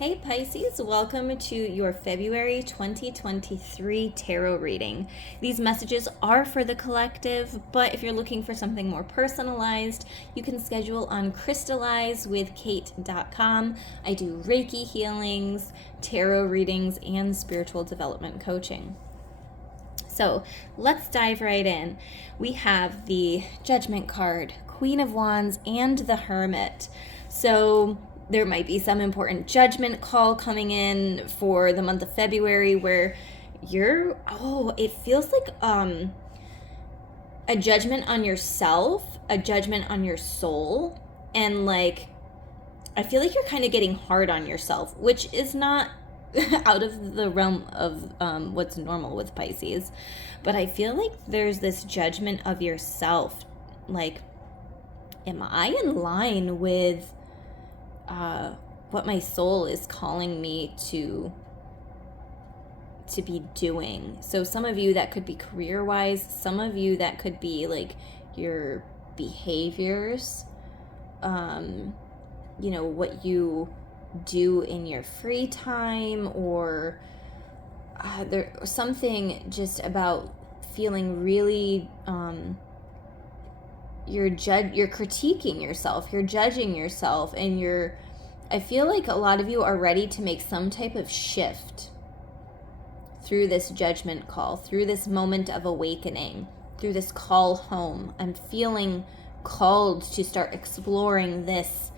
Hey Pisces, welcome to your February 2023 tarot reading. These messages are for the collective, but if you're looking for something more personalized, you can schedule on crystallizewithkate.com. I do Reiki healings, tarot readings, and spiritual development coaching. So let's dive right in. We have the Judgment card, Queen of Wands, and the Hermit. So there might be some important judgment call coming in for the month of February where it feels like a judgment on yourself, a judgment on your soul, and like I feel like you're kind of getting hard on yourself, which is not out of the realm of what's normal with Pisces. But I feel like there's this judgment of yourself. Like, am I in line with what my soul is calling me to be doing? So some of you that could be career-wise, some of you that could be like your behaviors, what you do in your free time, or there's something just about feeling really you're critiquing yourself, you're judging yourself, and I feel like a lot of you are ready to make some type of shift through this judgment call, through this moment of awakening, through this call home. I'm feeling called to start exploring this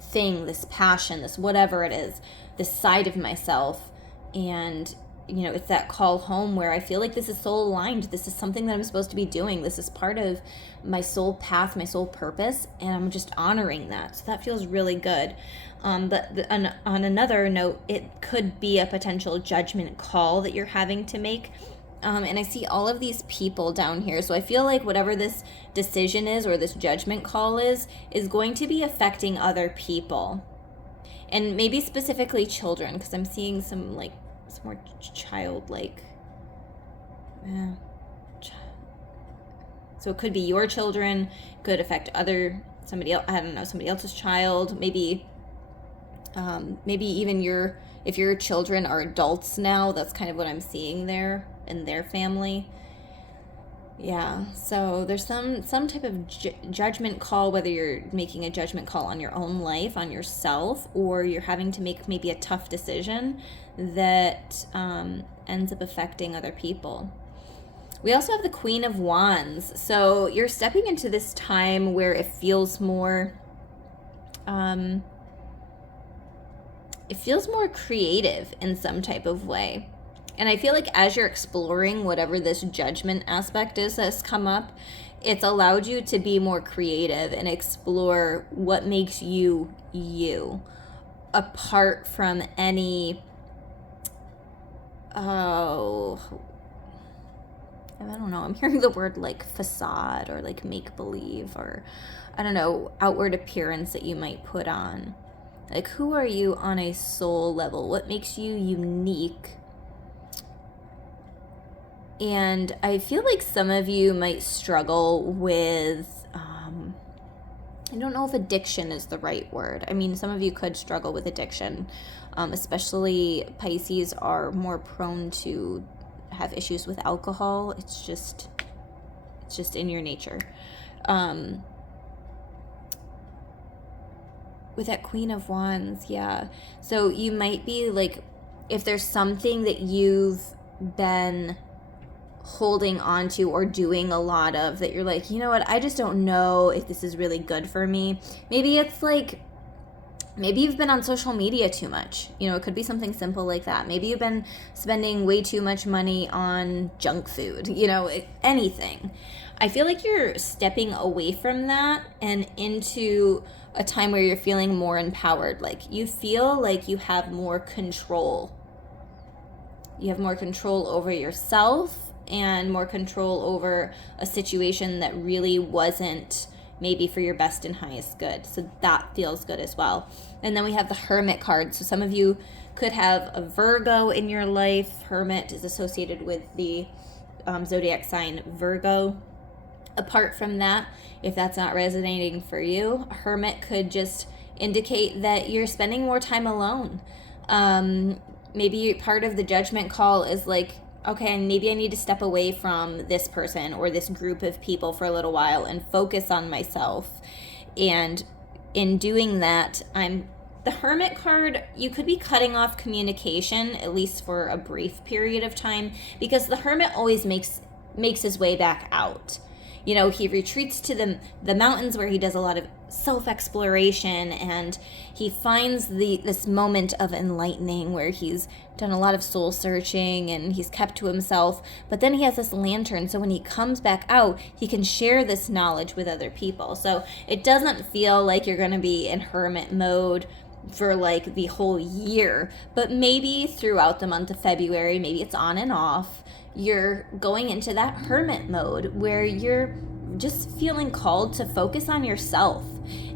thing, this passion, this whatever it is, this side of myself. And it's that call home where I feel like this is soul aligned. This is something that I'm supposed to be doing. This is part of my soul path, my soul purpose, and I'm just honoring that. So that feels really good. But on another note, it could be a potential judgment call that you're having to make. And I see all of these people down here. So I feel like whatever this decision is or this judgment call is going to be affecting other people. And maybe specifically children, because I'm seeing some more childlike. So it could be your children, could affect somebody else's child, maybe even if your children are adults now. That's kind of what I'm seeing there in their family. Yeah, so there's some type of judgment call, whether you're making a judgment call on your own life, on yourself, or you're having to make maybe a tough decision that ends up affecting other people. We also have the Queen of Wands. So you're stepping into this time where it feels more creative in some type of way. And I feel like as you're exploring whatever this judgment aspect is that's come up, it's allowed you to be more creative and explore what makes you, apart from any, I don't know, I'm hearing the word like facade or like make-believe, or I don't know, outward appearance that you might put on. Like, who are you on a soul level? What makes you unique? And I feel like some of you might struggle with, I don't know if addiction is the right word. I mean, some of you could struggle with addiction, especially Pisces are more prone to have issues with alcohol. It's just in your nature. With that Queen of Wands, yeah. So you might be like, if there's something that you've been holding on to or doing a lot of that you're like, you know what, I just don't know if this is really good for me. Maybe it's like, maybe you've been on social media too much. It could be something simple like that. Maybe you've been spending way too much money on junk food, anything. I feel like you're stepping away from that and into a time where you're feeling more empowered. Like, you feel like you have more control. You have more control over yourself and more control over a situation that really wasn't maybe for your best and highest good. So that feels good as well. And then we have the Hermit card. So some of you could have a Virgo in your life. Hermit is associated with the zodiac sign Virgo. Apart from that, if that's not resonating for you, Hermit could just indicate that you're spending more time alone. Maybe part of the judgment call is like, okay, maybe I need to step away from this person or this group of people for a little while and focus on myself. And in doing that, the Hermit card, you could be cutting off communication, at least for a brief period of time, because the Hermit always makes his way back out. You know, he retreats to the mountains where he does a lot of self-exploration, and he finds this moment of enlightening where he's done a lot of soul searching and he's kept to himself. But then he has this lantern, so when he comes back out, he can share this knowledge with other people. So it doesn't feel like you're going to be in hermit mode for like the whole year, but maybe throughout the month of February, maybe it's on and off, you're going into that hermit mode where you're just feeling called to focus on yourself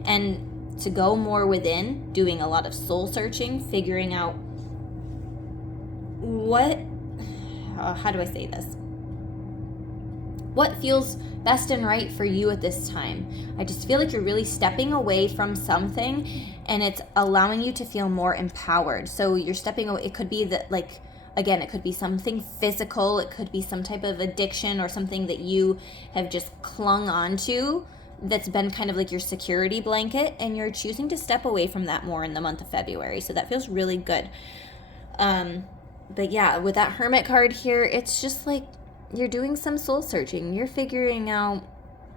and to go more within, doing a lot of soul searching, figuring out how do I say this? What feels best and right for you at this time? I just feel like you're really stepping away from something and it's allowing you to feel more empowered. So you're stepping away. It could be that, like, again, it could be something physical. It could be some type of addiction or something that you have just clung on to that's been kind of like your security blanket, and you're choosing to step away from that more in the month of February. So that feels really good. But yeah, with that Hermit card here, it's just like you're doing some soul searching. You're figuring out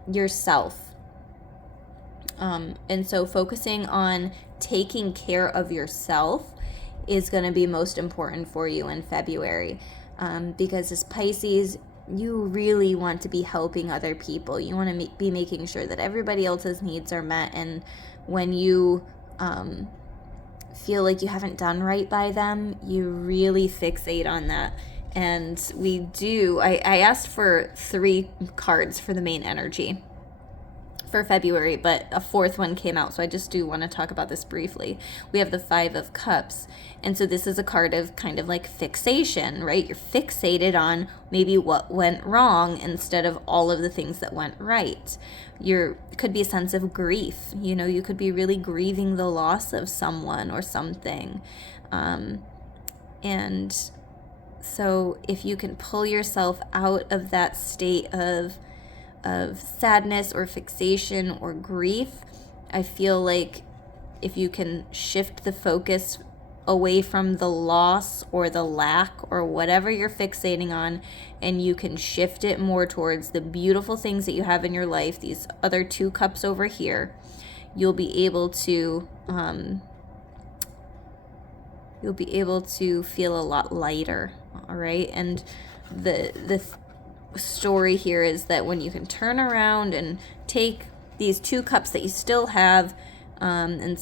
yourself. And so focusing on taking care of yourself is going to be most important for you in February, because as Pisces, you really want to be helping other people. You want to be making sure that everybody else's needs are met, and when you feel like you haven't done right by them, you really fixate on that. And I asked for 3 cards for the main energy for February, but a 4th one came out, so I just do want to talk about this briefly. We have the 5 of Cups, and so this is a card of kind of like fixation, right? You're fixated on maybe what went wrong instead of all of the things that went right. Could be a sense of grief. You know, you could be really grieving the loss of someone or something. And so if you can pull yourself out of that state of sadness or fixation or grief, I feel like if you can shift the focus away from the loss or the lack or whatever you're fixating on, and you can shift it more towards the beautiful things that you have in your life, these other 2 cups over here, you'll be able to feel a lot lighter. All right. And the story here is that when you can turn around and take these 2 cups that you still have, and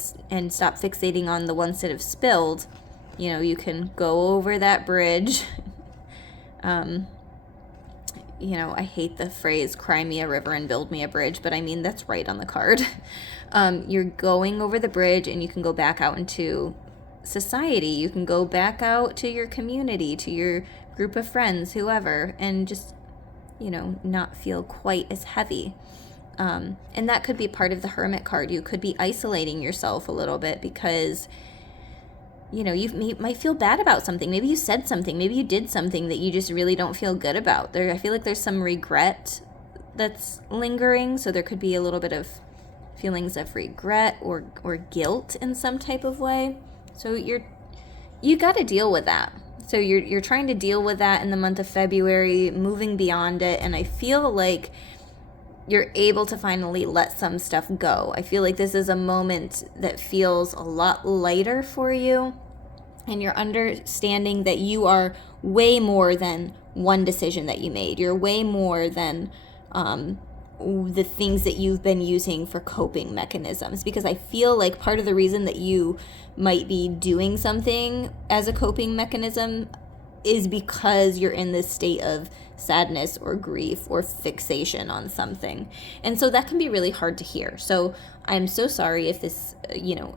stop fixating on the ones that have spilled, you know, you can go over that bridge. You know, I hate the phrase cry me a river and build me a bridge, but I mean, that's right on the card. You're going over the bridge and you can go back out into society. You can go back out to your community, to your group of friends, whoever, and just, you know, not feel quite as heavy. And that could be part of the Hermit card. You could be isolating yourself a little bit because, you know, you might feel bad about something. Maybe you said something. Maybe you did something that you just really don't feel good about. I feel like there's some regret that's lingering. So there could be a little bit of feelings of regret or guilt in some type of way. So you got to deal with that. So you're trying to deal with that in the month of February, moving beyond it. And I feel like you're able to finally let some stuff go. I feel like this is a moment that feels a lot lighter for you, and you're understanding that you are way more than one decision that you made. You're way more than the things that you've been using for coping mechanisms, because I feel like part of the reason that you might be doing something as a coping mechanism is because you're in this state of sadness or grief or fixation on something. And so that can be really hard to hear. So I'm so sorry if this,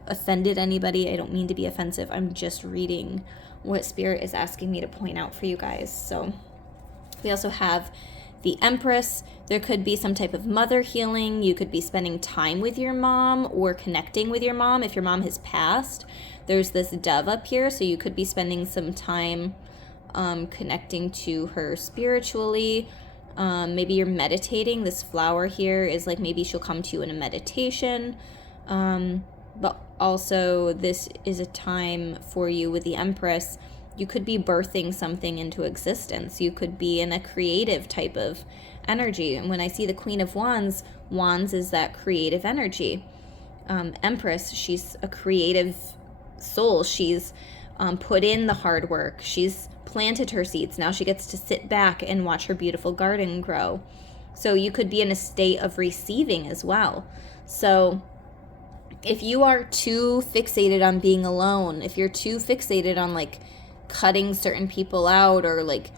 offended anybody. I don't mean to be offensive. I'm just reading what Spirit is asking me to point out for you guys. So we also have the Empress, there could be some type of mother healing. You could be spending time with your mom or connecting with your mom if your mom has passed. There's this dove up here, so you could be spending some time connecting to her spiritually. Maybe you're meditating. This flower here is like maybe she'll come to you in a meditation. But also this is a time for you with the Empress. You could be birthing something into existence. You could be in a creative type of energy. And when I see the Queen of Wands, Wands is that creative energy. Empress, she's a creative soul. She's put in the hard work. She's planted her seeds. Now she gets to sit back and watch her beautiful garden grow. So you could be in a state of receiving as well. So if you are too fixated on being alone, if you're too fixated on like cutting certain people out or like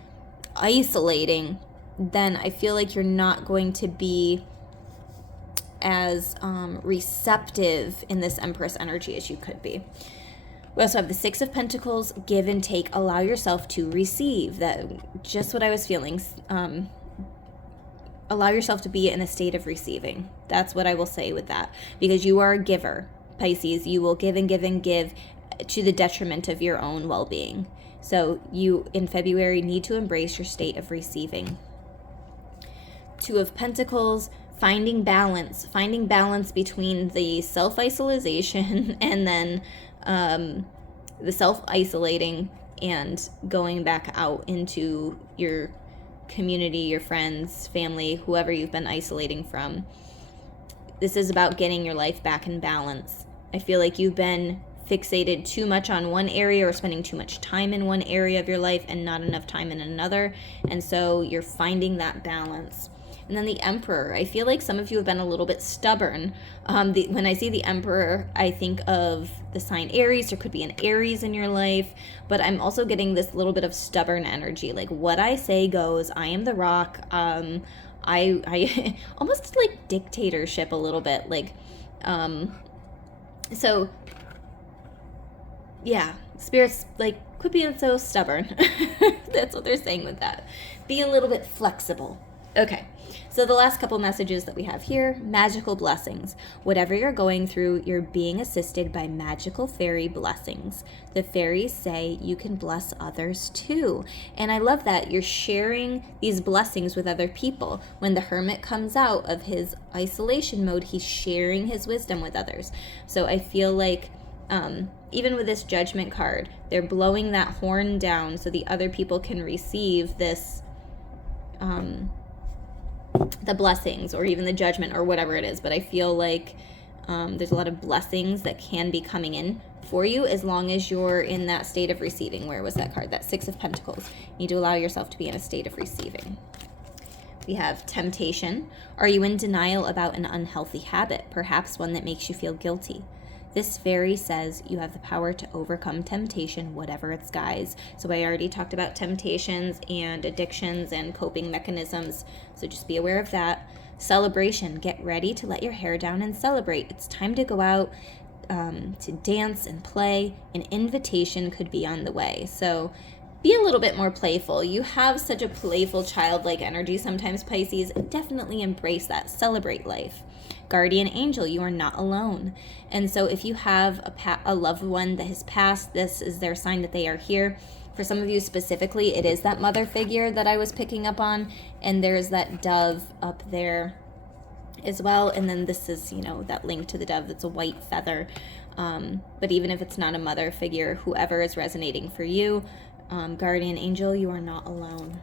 isolating, then I feel like you're not going to be as receptive in this Empress energy as you could be. We also have the Six of Pentacles, give and take, allow yourself to receive. That just what I was feeling. Allow yourself to be in a state of receiving. That's what I will say with that. Because you are a giver, Pisces. You will give and give and give to the detriment of your own well-being. So you, in February, need to embrace your state of receiving. Two of Pentacles, finding balance between the self-isolation and then the self-isolating and going back out into your community, your friends, family, whoever you've been isolating from. This is about getting your life back in balance. I feel like you've been fixated too much on one area or spending too much time in one area of your life and not enough time in another. And so you're finding that balance. And then the Emperor. I feel like some of you have been a little bit stubborn. When I see the Emperor, I think of the sign Aries. There could be an Aries in your life. But I'm also getting this little bit of stubborn energy. Like, what I say goes. I am the rock. I almost like dictatorship a little bit. Like, so, yeah. Spirits, like, quit being so stubborn. That's what they're saying with that. Be a little bit flexible. Okay, so the last couple messages that we have here, magical blessings. Whatever you're going through, you're being assisted by magical fairy blessings. The fairies say you can bless others too. And I love that you're sharing these blessings with other people. When the Hermit comes out of his isolation mode, he's sharing his wisdom with others. So I feel like even with this Judgment card, they're blowing that horn down so the other people can receive this the blessings or even the judgment or whatever it is. But I feel like there's a lot of blessings that can be coming in for you as long as you're in that state of receiving. Where was that card? That Six of Pentacles. You need to allow yourself to be in a state of receiving. We have temptation. Are you in denial about an unhealthy habit, perhaps one that makes you feel guilty? This fairy says you have the power to overcome temptation, whatever its guise. So I already talked about temptations and addictions and coping mechanisms. So just be aware of that. Celebration. Get ready to let your hair down and celebrate. It's time to go out to dance and play. An invitation could be on the way. So be a little bit more playful. You have such a playful, childlike energy sometimes, Pisces. Definitely embrace that. Celebrate life. Guardian angel, you are not alone. And so if you have a loved one that has passed, this is their sign that they are here. For some of you specifically, it is that mother figure that I was picking up on. And there's that dove up there as well. And then this is, you know, that link to the dove that's a white feather. But even if it's not a mother figure, whoever is resonating for you, guardian angel, you are not alone.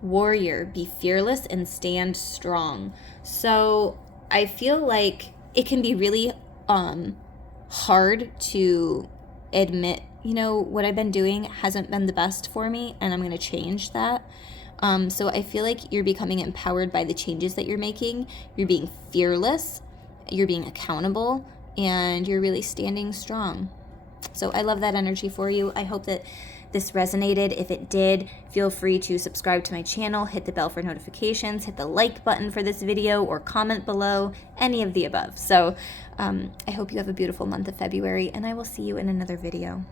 Warrior, be fearless and stand strong. So I feel like it can be really hard to admit, you know, what I've been doing hasn't been the best for me and I'm going to change that. So I feel like you're becoming empowered by the changes that you're making. You're being fearless, you're being accountable, and you're really standing strong. So I love that energy for you. I hope that this resonated. If it did, feel free to subscribe to my channel, hit the bell for notifications, hit the like button for this video, or comment below, any of the above. So I hope you have a beautiful month of February, and I will see you in another video.